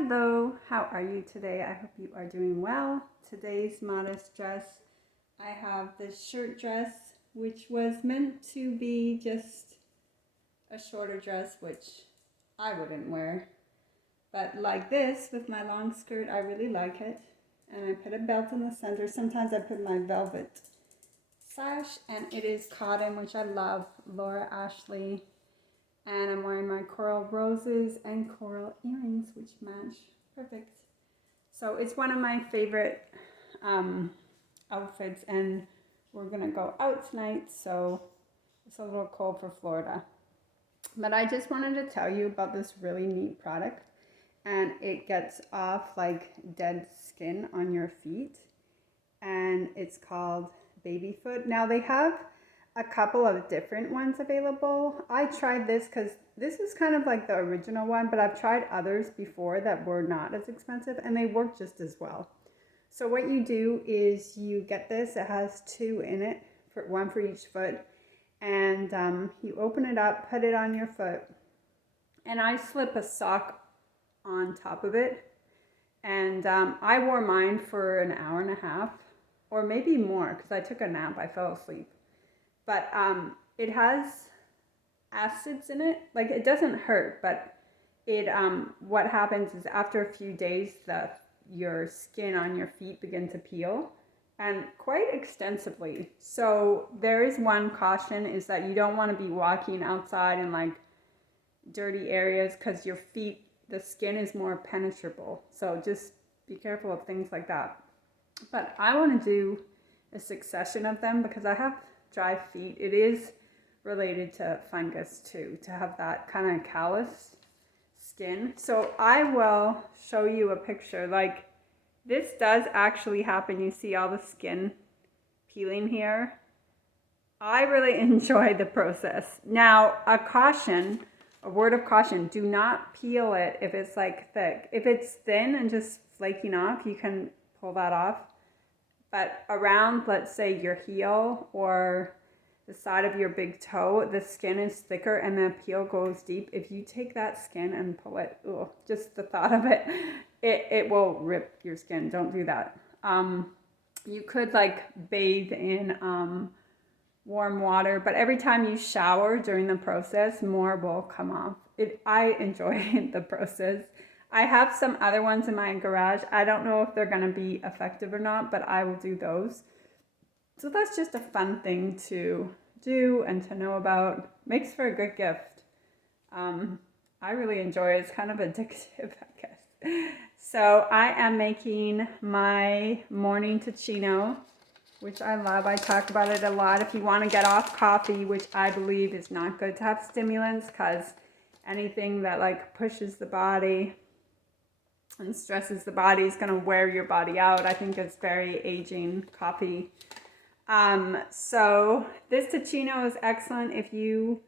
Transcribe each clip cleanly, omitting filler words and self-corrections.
Hello, how are you today? I hope you are doing well. Today's modest dress, I have this shirt dress, which was meant to be just a shorter dress, which I wouldn't wear. But like this, with my long skirt, I really like it. And I put a belt in the center. Sometimes I put my velvet sash, and it is cotton, which I love, Laura Ashley. And I'm wearing my coral roses and coral earrings, which match perfect. So it's one of my favorite outfits, and we're gonna go out tonight, so it's a little cold for Florida. But I just wanted to tell you about this really neat product, and it gets off like dead skin on your feet, and it's called Baby Foot. Now they have a couple of different ones available. I tried this because this is kind of like the original one, but I've tried others before that were not as expensive and they work just as well. So what you do is you get this, it has two in it, one for each foot, and you open it up, put it on your foot, and I slip a sock on top of it, and I wore mine for an hour and a half, or maybe more, because I took a nap, I fell asleep. But it has acids in it. Like, it doesn't hurt, but it what happens is after a few days, your skin on your feet begin to peel, and quite extensively. So there is one caution, is that you don't want to be walking outside in like dirty areas, because your feet, the skin is more penetrable. So just be careful of things like that. But I want to do a succession of them because I have dry feet. It is related to fungus too, to have that kind of callous skin. So I will show you a picture. Like, this does actually happen. You see all the skin peeling here. I really enjoy the process. Now, a word of caution, do not peel it if it's like thick. If it's thin and just flaking off, you can pull that off. But around, let's say, your heel or the side of your big toe, the skin is thicker and the peel goes deep. If you take that skin and pull it, just the thought of it, it will rip your skin. Don't do that. You could like bathe in warm water, but every time you shower during the process, more will come off. I enjoy the process. I have some other ones in my garage. I don't know if they're going to be effective or not, but I will do those. So that's just a fun thing to do and to know about. Makes for a good gift. I really enjoy it. It's kind of addictive, I guess. So I am making my morning tocino, which I love. I talk about it a lot. If you want to get off coffee, which I believe is not good to have stimulants, because anything that like pushes the body and stresses the body is going to wear your body out. I think it's very aging coffee. So this tocino is excellent if you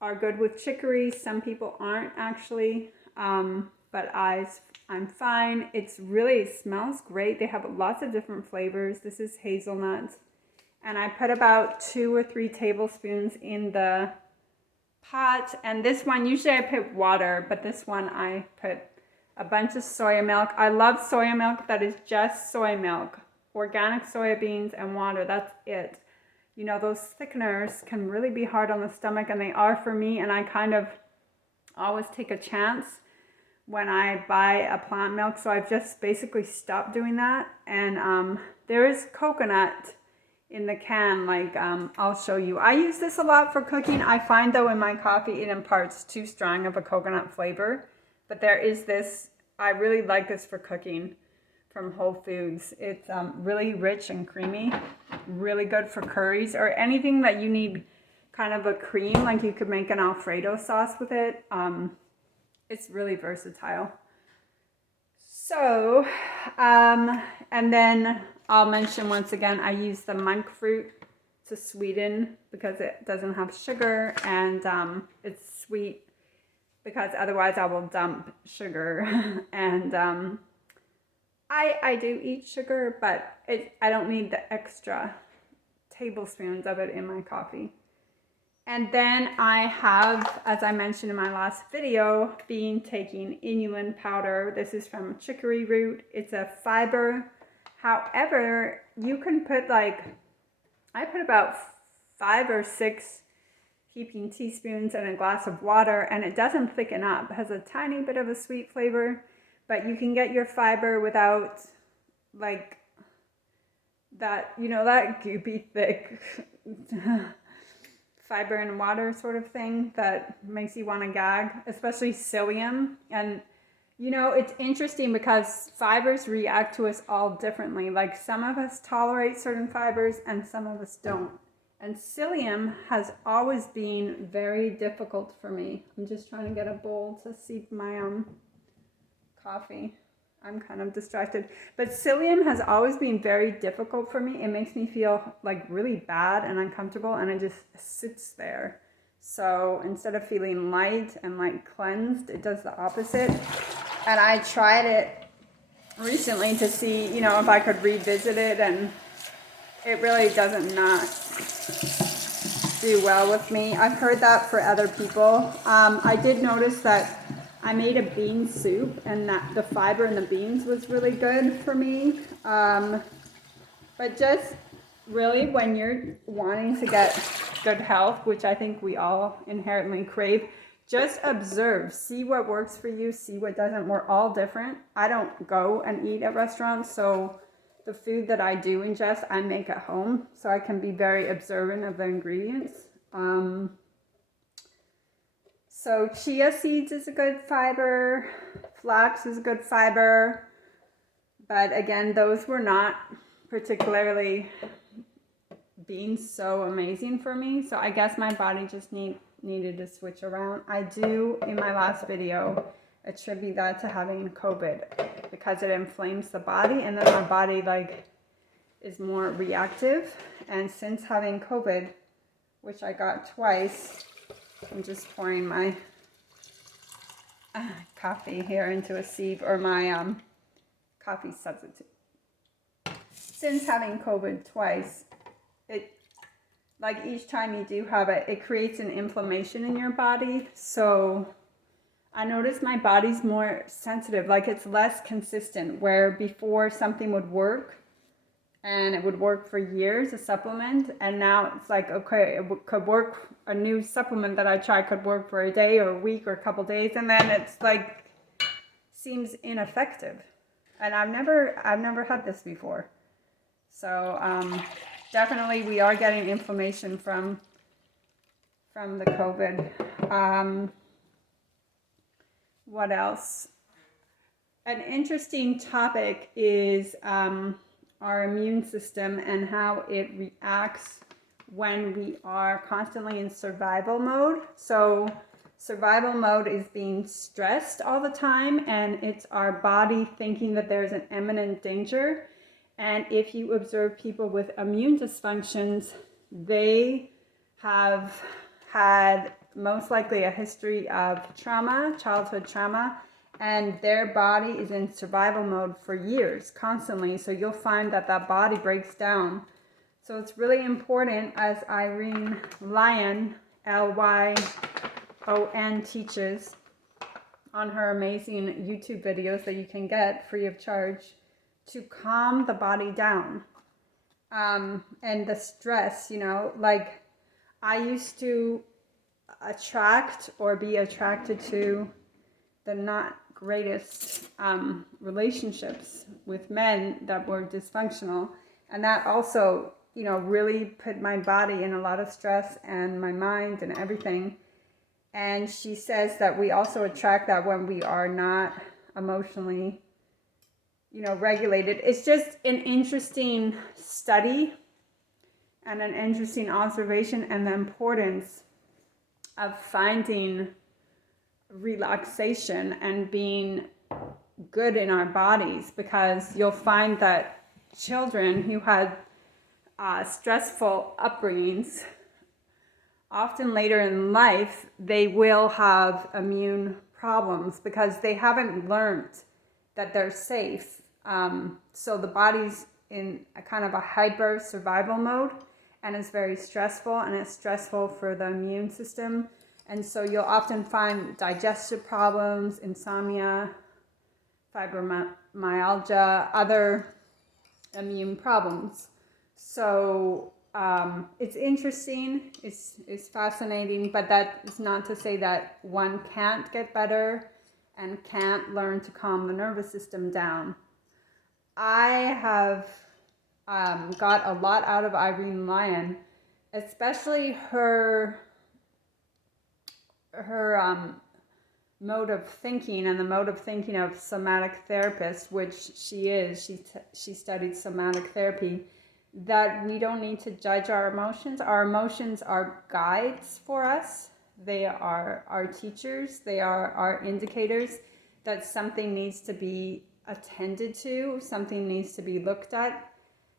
are good with chicory. Some people aren't actually, but I'm fine. It smells great. They have lots of different flavors. This is hazelnut, and I put about 2 or 3 tablespoons in the pot. And this one, usually I put water, but this one I put a bunch of soya milk. I love soya milk that is just soy milk, organic soybeans and water. That's it. You know, those thickeners can really be hard on the stomach, and they are for me, and I kind of always take a chance when I buy a plant milk. So I've just basically stopped doing that. And there is coconut in the can, like I'll show you. I use this a lot for cooking. I find though in my coffee it imparts too strong of a coconut flavor. But there is this, I really like this for cooking, from Whole Foods. It's really rich and creamy, really good for curries or anything that you need kind of a cream, like you could make an Alfredo sauce with it. It's really versatile. So, and then I'll mention once again, I use the monk fruit to sweeten because it doesn't have sugar, and it's sweet because otherwise I will dump sugar. And I do eat sugar, but I don't need the extra tablespoons of it in my coffee. And then I have, as I mentioned in my last video, been taking inulin powder. This is from chicory root. It's a fiber. However, you can put like, I put about 5 or 6 heaping teaspoons in a glass of water, and it doesn't thicken up. It has a tiny bit of a sweet flavor, but you can get your fiber without like that, you know, that goopy thick fiber in water sort of thing that makes you want to gag, especially psyllium. And you know, it's interesting because fibers react to us all differently. Like some of us tolerate certain fibers and some of us don't. And psyllium has always been very difficult for me. I'm just trying to get a bowl to seep my coffee. I'm kind of distracted. But psyllium has always been very difficult for me. It makes me feel like really bad and uncomfortable, and it just sits there. So instead of feeling light and like cleansed, it does the opposite. And I tried it recently to see, you know, if I could revisit it, and it really doesn't not do well with me. I've heard that for other people. I did notice that I made a bean soup, and that the fiber in the beans was really good for me. But just really when you're wanting to get good health, which I think we all inherently crave, just observe, see what works for you, see what doesn't. We're all different. I don't go and eat at restaurants, so the food that I do ingest, I make at home, so I can be very observant of the ingredients. So chia seeds is a good fiber, flax is a good fiber, but again, those were not particularly being so amazing for me. So I guess my body just needed to switch around. I do, in my last video, attribute that to having COVID because it inflames the body, and then our body like is more reactive. And since having COVID, which I got twice, I'm just pouring my coffee here into a sieve, or my coffee substitute. Since having COVID twice, it, like each time you do have it, it creates an inflammation in your body. So I notice my body's more sensitive, like it's less consistent, where before something would work and it would work for years, a supplement, and now it's like, okay, it could work, a new supplement that I try could work for a day or a week or a couple days, and then it's like, seems ineffective. And I've never had this before. So definitely we are getting inflammation from the COVID. What else? An interesting topic is our immune system and how it reacts when we are constantly in survival mode. So survival mode is being stressed all the time, and it's our body thinking that there's an imminent danger. And if you observe people with immune dysfunctions, they have had most likely a history of trauma, childhood trauma, and their body is in survival mode for years, constantly. So you'll find that that body breaks down. So it's really important, as Irene Lyon, Lyon, teaches on her amazing YouTube videos that you can get free of charge, to calm the body down. And the stress, you know, like I used to attract or be attracted to the not greatest relationships with men that were dysfunctional, and that also, you know, really put my body in a lot of stress, and my mind and everything. And she says that we also attract that when we are not emotionally, you know, regulated. It's just an interesting study and an interesting observation, and the importance of finding relaxation and being good in our bodies, because you'll find that children who had stressful upbringings, often later in life, they will have immune problems because they haven't learned that they're safe. So the body's in a kind of a hyper survival mode, and it's very stressful, and it's stressful for the immune system. And so you'll often find digestive problems, insomnia, fibromyalgia, other immune problems. So it's interesting, it's fascinating, but that is not to say that one can't get better and can't learn to calm the nervous system down. I have got a lot out of Irene Lyon, especially her mode of thinking, and the mode of thinking of somatic therapist, which she is. She studied somatic therapy. That we don't need to judge our emotions. Our emotions are guides for us. They are our teachers. They are our indicators that something needs to be attended to, something needs to be looked at,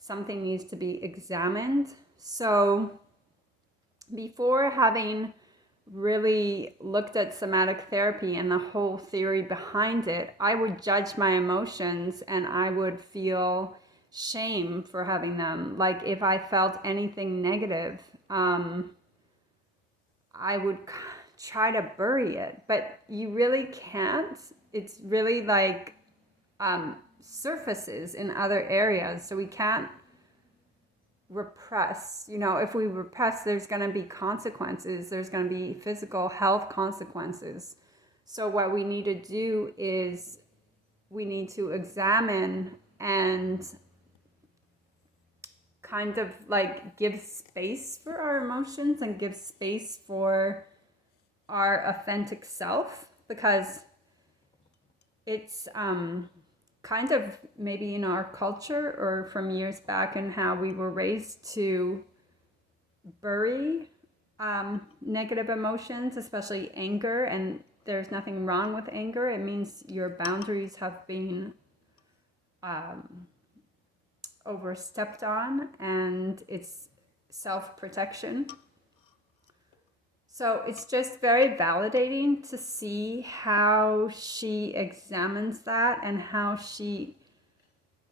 something needs to be examined. So before having really looked at somatic therapy and the whole theory behind it, I would judge my emotions and I would feel shame for having them. Like if I felt anything negative, I would try to bury it, but you really can't. It's really like surfaces in other areas, so we can't repress. If we repress, there's going to be consequences. There's going to be physical health consequences. So what we need to do is we need to examine and kind of like give space for our emotions and give space for our authentic self, because it's kind of maybe in our culture or from years back and how we were raised to bury negative emotions, especially anger. And there's nothing wrong with anger. It means your boundaries have been overstepped on, and it's self-protection. So it's just very validating to see how she examines that and how she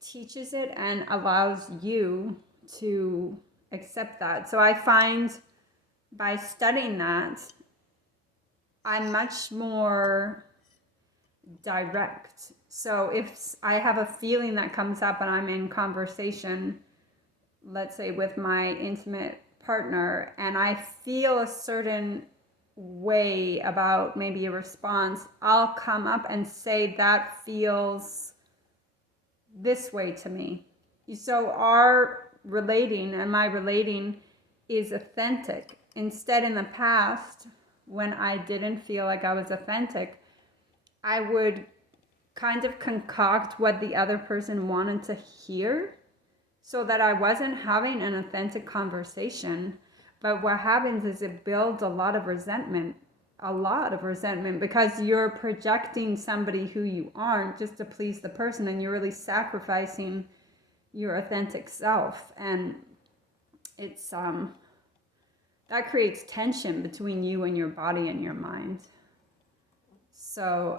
teaches it and allows you to accept that. So I find by studying that, I'm much more direct. So if I have a feeling that comes up and I'm in conversation, let's say with my intimate partner, and I feel a certain way about maybe a response, I'll come up and say that feels this way to me. So our relating and my relating is authentic. Instead, in the past, when I didn't feel like I was authentic, I would kind of concoct what the other person wanted to hear so that I wasn't having an authentic conversation. But what happens is it builds a lot of resentment, because you're projecting somebody who you aren't just to please the person, and you're really sacrificing your authentic self. And it's that creates tension between you and your body and your mind. So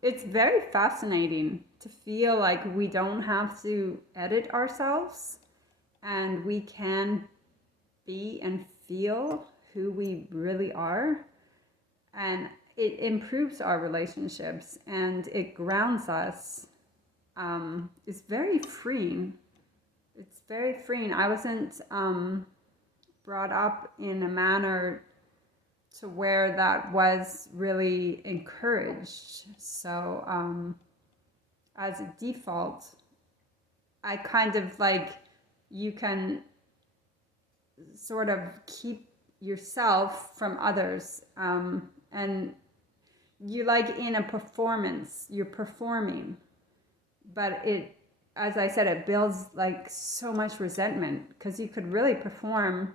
it's very fascinating to feel like we don't have to edit ourselves, and we can be and feel who we really are. And it improves our relationships and it grounds us. It's very freeing. It's very freeing. I wasn't brought up in a manner to where that was really encouraged. So as a default, I kind of like, you can sort of keep yourself from others, and you like in a performance, you're performing, but it, as I said, it builds like so much resentment, because you could really perform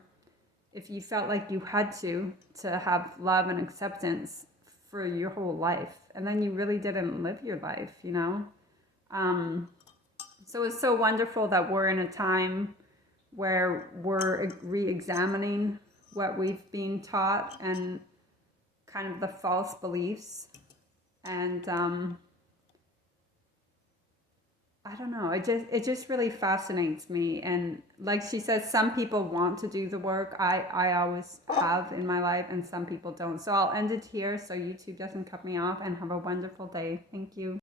if you felt like you had to have love and acceptance for your whole life, and then you really didn't live your life, you know? So it's so wonderful that we're in a time where we're re-examining what we've been taught and kind of the false beliefs. And I don't know. It just really fascinates me. And like she says, some people want to do the work I always have in my life, and some people don't. So I'll end it here so YouTube doesn't cut me off, and have a wonderful day. Thank you.